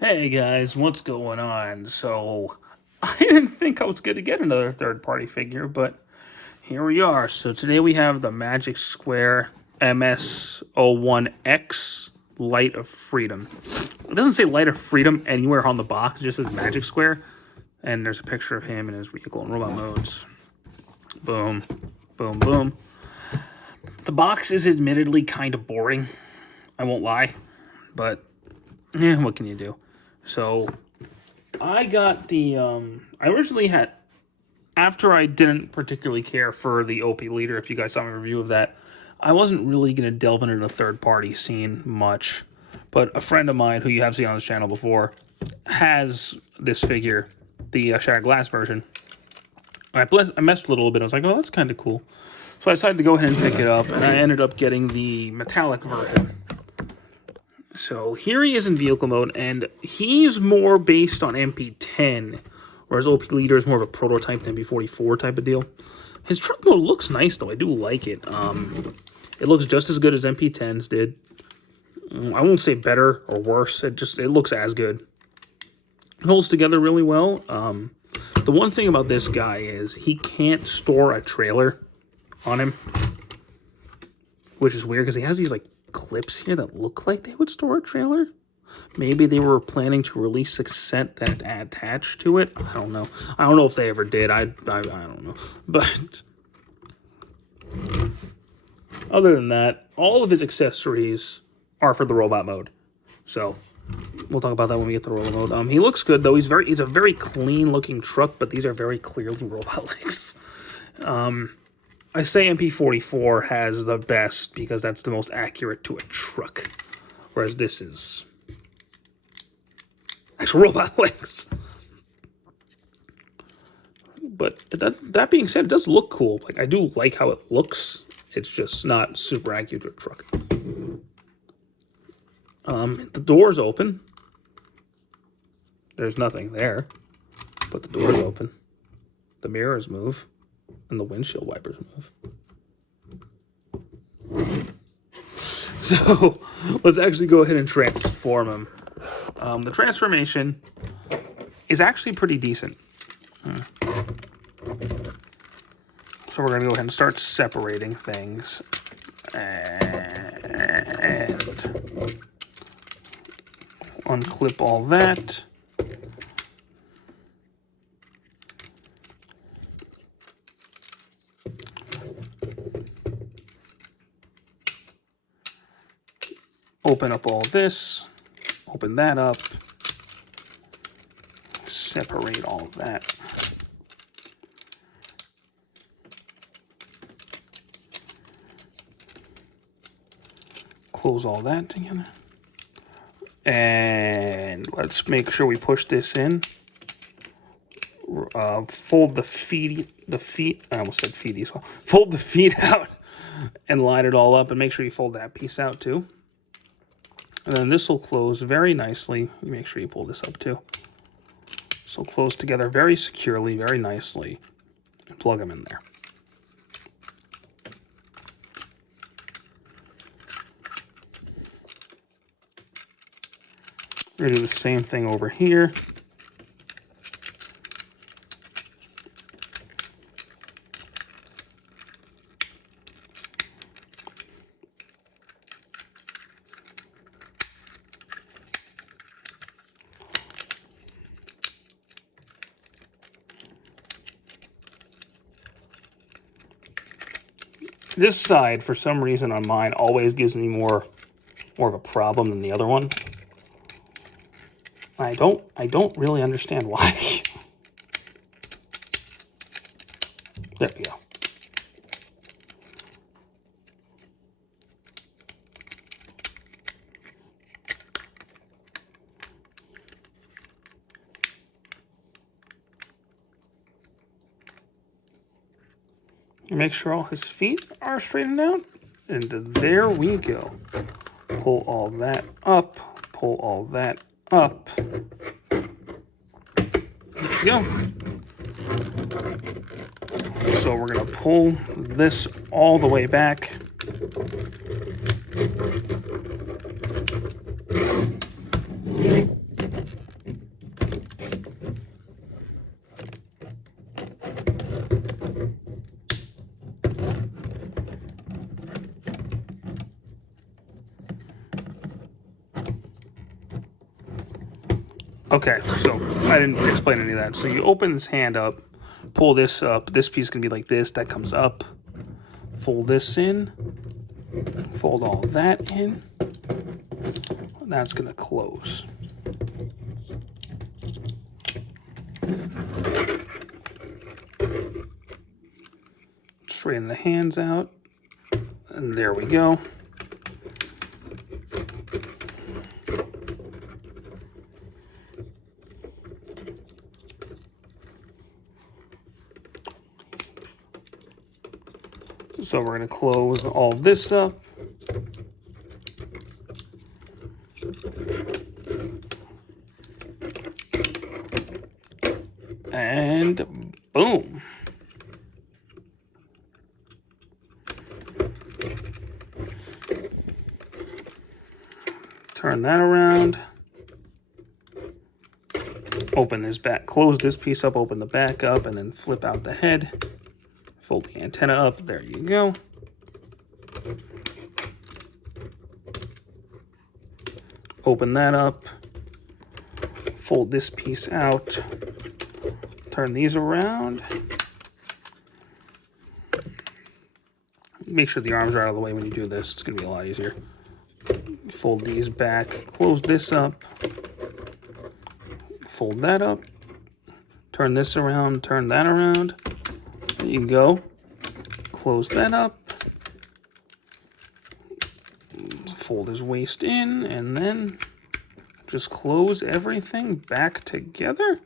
Hey guys, what's going on? So, I didn't think I was going to get another third party figure, but here we are. So, today we have the Magic Square MS-01X Light of Freedom. It doesn't say Light of Freedom anywhere on the box, it just says Magic Square. And there's a picture of him in his vehicle and robot modes. Boom, boom, boom. The box is admittedly kind of boring, I won't lie, but what can you do? So, I got the, I originally had, after I didn't particularly care for the OP leader, if you guys saw my review of that, I wasn't really going to delve into the third-party scene much. But a friend of mine, who you have seen on this channel before, has this figure, the Shattered Glass version. I messed with it a little bit. I was like, oh, that's kind of cool. So I decided to go ahead and pick it up, and I ended up getting the metallic version. So here he is in vehicle mode, and he's more based on MP10, whereas OP Leader is more of a prototype than MP44 type of deal. His truck mode looks nice, though. I do like it. It looks just as good as MP10's did. I won't say better or worse. It looks as good. It holds together really well. The one thing about this guy is he can't store a trailer on him, which is weird because he has these like clips here that look like they would store a trailer. Maybe they were planning to release a set that attached to it. I don't know. I don't know if they ever did. I don't know. But other than that, all of his accessories are for the robot mode. So we'll talk about that when we get to the robot mode. He looks good though. He's a very clean looking truck, but these are very clearly robot legs. I say MP44 has the best because that's the most accurate to a truck, whereas this is actual robot legs. But that being said, it does look cool. Like, I do like how it looks. It's just not super accurate to a truck. The door's open. There's nothing there, but the door's open. The mirrors move. And the windshield wipers move. So, let's actually go ahead and transform him. The transformation is actually pretty decent. So we're going to go ahead and start separating things. And unclip all that. Open up all this, open that up, separate all of that. Close all that together. And let's make sure we push this in. Fold the feet, I almost said feet as well. Fold the feet out and line it all up, and make sure you fold that piece out too. And then this will close very nicely. Make sure you pull this up too. So close together very securely, very nicely, and plug them in there. We're going to do the same thing over here. This side, for some reason on mine, always gives me more of a problem than the other one. I don't really understand why. There we go. Make sure all his feet are straightened out. And there we go. Pull all that up. Pull all that up. There we go. So we're going to pull this all the way back. Okay, so I didn't explain any of that. So you open this hand up, pull this up. This piece can be like this. That comes up. Fold this in. Fold all that in. That's going to close. Straighten the hands out. And there we go. So we're going to close all this up. And boom. Turn that around. Open this back, close this piece up, open the back up, and then flip out the head. Fold the antenna up. There you go. Open that up. Fold this piece out. Turn these around. Make sure the arms are out of the way when you do this. It's going to be a lot easier. Fold these back. Close this up. Fold that up. Turn this around. Turn that around. There you go. Close that up. Fold his waist in, and then just close everything back together.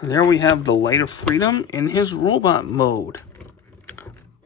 And there we have the Light of Freedom in his robot mode.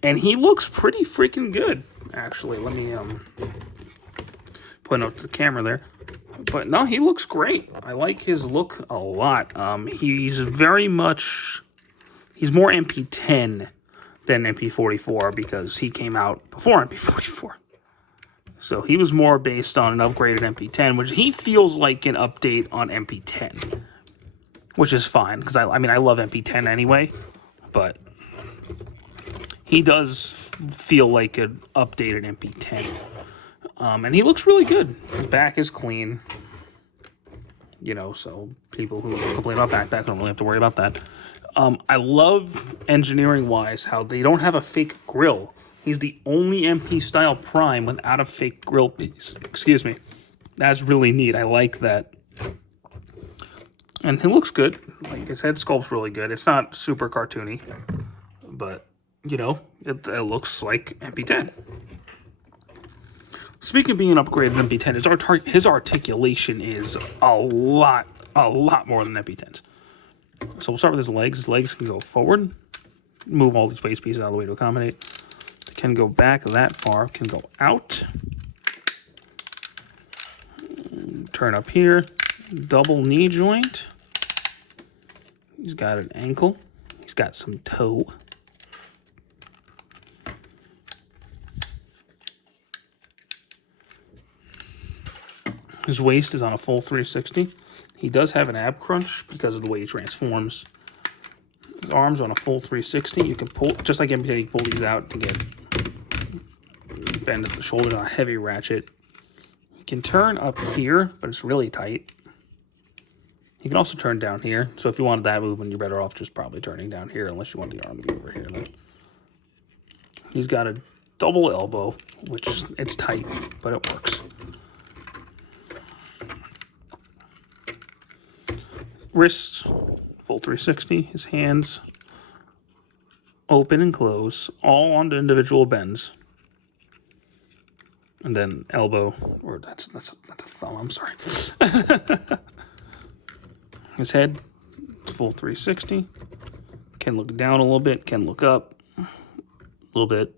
And he looks pretty freaking good, actually. Let me point out the camera there. But no, he looks great. I like his look a lot. He's very much... He's more MP10 than MP44 because he came out before MP44. So he was more based on an upgraded MP10, which he feels like an update on MP10. Which is fine, because I mean, I love MP10 anyway. But he does feel like an updated MP10. And he looks really good. His back is clean. You know, so people who complain about back don't really have to worry about that. I love, engineering-wise, how they don't have a fake grill. He's the only MP-style Prime without a fake grill piece. Excuse me. That's really neat. I like that. And he looks good. Like, his head sculpt's really good. It's not super cartoony. But, you know, it looks like MP10. Speaking of being upgraded MP10, his articulation is a lot more than MP10's. So we'll start with his legs. His legs can go forward. Move all these waist pieces out of the way to accommodate. Can go back that far. Can go out. Turn up here. Double knee joint. He's got an ankle. He's got some toe. His waist is on a full 360. He does have an ab crunch because of the way he transforms. His arms on a full 360. You can pull, just like MP10, you can pull these out to get bend at the shoulders on a heavy ratchet. You can turn up here, but it's really tight. You can also turn down here. So if you wanted that movement, you're better off just probably turning down here, unless you want the arm to be over here. Then. He's got a double elbow, which it's tight, but it works. Wrists, full 360. His hands open and close, all on the individual bends. And then elbow, or that's a thumb, I'm sorry. His head, full 360. Can look down a little bit, can look up a little bit.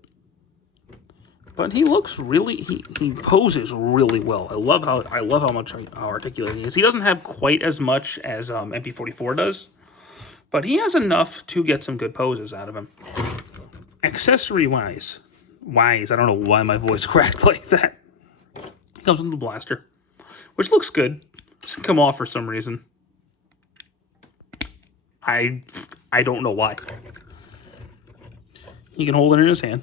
But he looks really, he poses really well. I love how much articulate he is. He doesn't have quite as much as MP44 does, but he has enough to get some good poses out of him. Accessory-wise, I don't know why my voice cracked like that. He comes with the blaster, which looks good. It doesn't come off for some reason. I don't know why. He can hold it in his hand.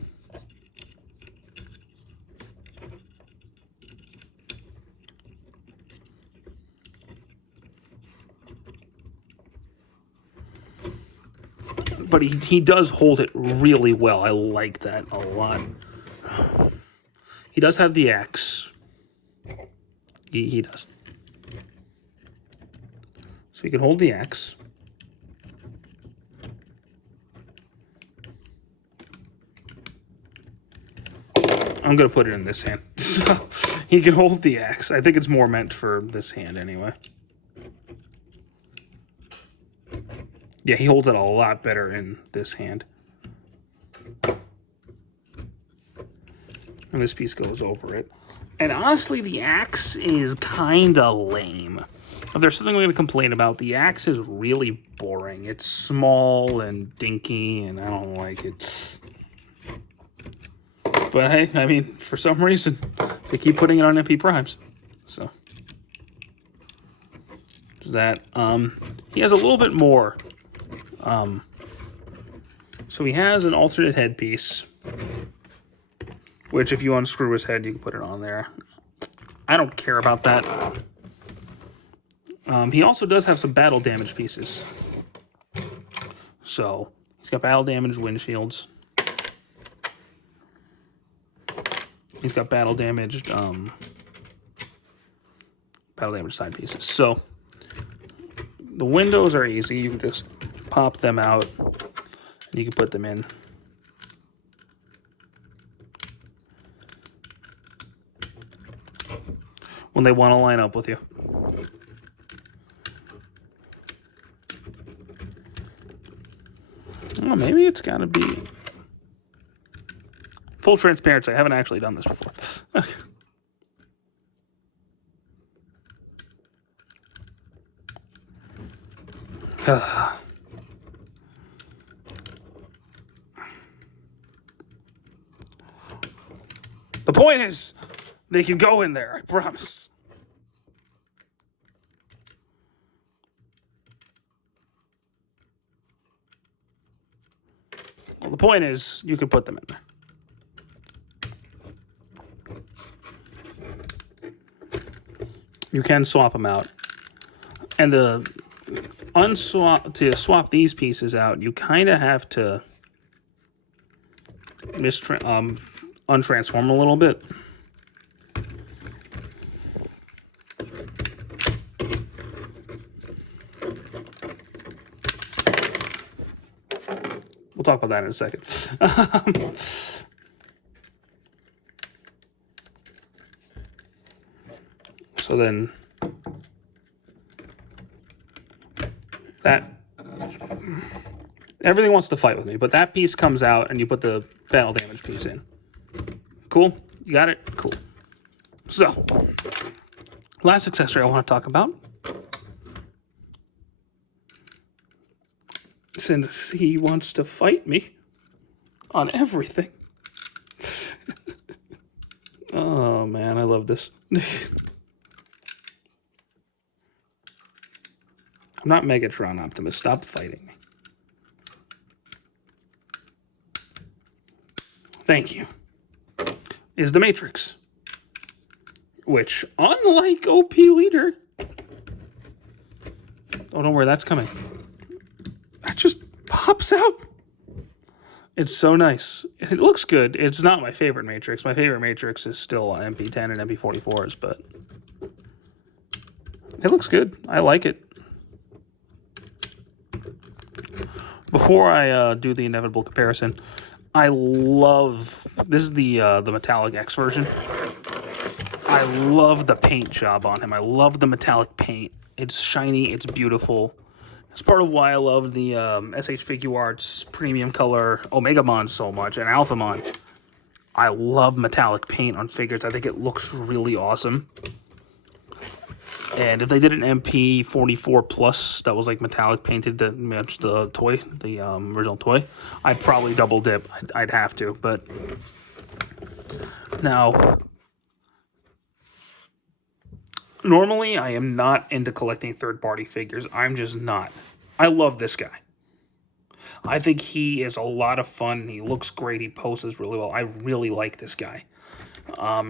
but he does hold it really well. I like that a lot. He does have the X. He does. So he can hold the X. I'm going to put it in this hand. So he can hold the X. I think it's more meant for this hand anyway. Yeah, he holds it a lot better in this hand. And this piece goes over it. And honestly, the axe is kind of lame. If there's something I'm going to complain about, the axe is really boring. It's small and dinky, and I don't like it. But hey, I mean, for some reason, they keep putting it on MP Primes. So, that. He has a little bit more. So he has an alternate headpiece, which if you unscrew his head, you can put it on there. I don't care about that. He also does have some battle damage pieces. So he's got battle damage windshields. He's got battle damaged side pieces. So the windows are easy. You can just pop them out. You can put them in. When they want to line up with you. Well, maybe it's got to be full transparency. I haven't actually done this before. The point is, they can go in there, I promise. Well, the point is, you can put them in there. You can swap them out. And to swap these pieces out, you kind of have to untransform a little bit. We'll talk about that in a second. So then that everything wants to fight with me, but that piece comes out and you put the battle damage piece in. Cool? You got it? Cool. So, last accessory I want to talk about. Since he wants to fight me on everything. Oh man, I love this. I'm not Megatron, Optimus. Stop fighting me. Thank you. Is the Matrix. Which, unlike OP Leader... Oh, don't worry, that's coming. That just pops out. It's so nice. It looks good. It's not my favorite Matrix. My favorite Matrix is still MP10 and MP44s, but... It looks good. I like it. Before I do the inevitable comparison, I love... This is the Metallic X version. I love the paint job on him. I love the metallic paint. It's shiny. It's beautiful. That's part of why I love the SH Figuarts Premium Color Omegamon so much, and Alphamon. I love metallic paint on figures. I think it looks really awesome. And if they did an MP44 Plus that was like metallic painted to match the toy, the original toy, I'd probably double dip. I'd have to, but now, normally I am not into collecting third-party figures. I'm just not. I love this guy. I think he is a lot of fun. He looks great. He poses really well. I really like this guy.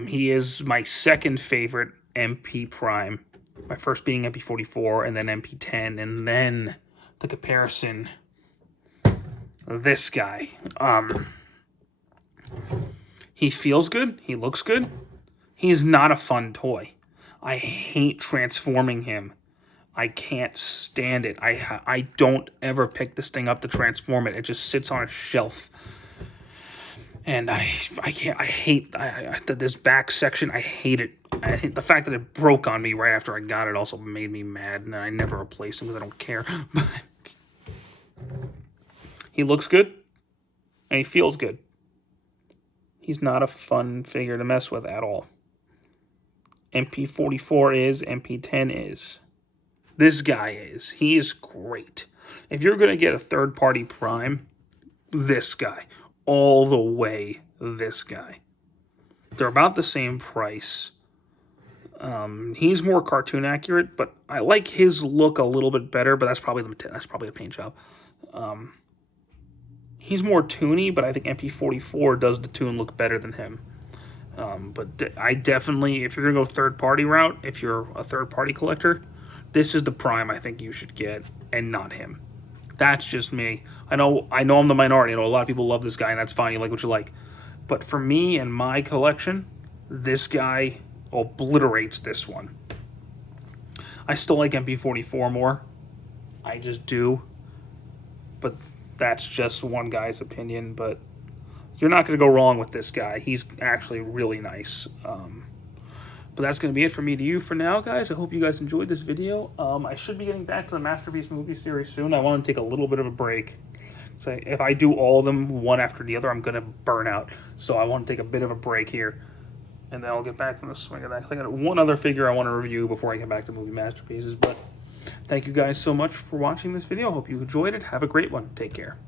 He is my second favorite MP Prime. My first being MP44, and then MP10, and then the comparison this guy. He feels good. He looks good. He's not a fun toy. I hate transforming him. I can't stand it. I don't ever pick this thing up to transform it. It just sits on a shelf. And I can't. I hate this back section. I hate it. I hate the fact that it broke on me right after I got it. Also made me mad, and I never replaced him because I don't care. But he looks good, and he feels good. He's not a fun figure to mess with at all. MP44 is. MP10 is. This guy is. He is great. If you're going to get a third-party Prime, this guy. All the way, this guy. They're about the same price. He's more cartoon accurate, but I like his look a little bit better, but that's probably a paint job. He's more toony, but I think MP44 does the toon look better than him. But I definitely, if you're going to go third-party route, if you're a third-party collector, this is the Prime I think you should get, and not him. That's just me. I know I'm the minority. I know a lot of people love this guy, and that's fine. You like what you like. But for me and my collection, this guy obliterates this one. I still like MP44 more. I just do. But that's just one guy's opinion. But you're not going to go wrong with this guy. He's actually really nice. But that's going to be it for me to you for now, guys. I hope you guys enjoyed this video. I should be getting back to the Masterpiece movie series soon. I want to take a little bit of a break. So if I do all of them one after the other, I'm going to burn out. So I want to take a bit of a break here. And then I'll get back from the swing of that. I got one other figure I want to review before I get back to movie masterpieces. But thank you guys so much for watching this video. Hope you enjoyed it. Have a great one. Take care.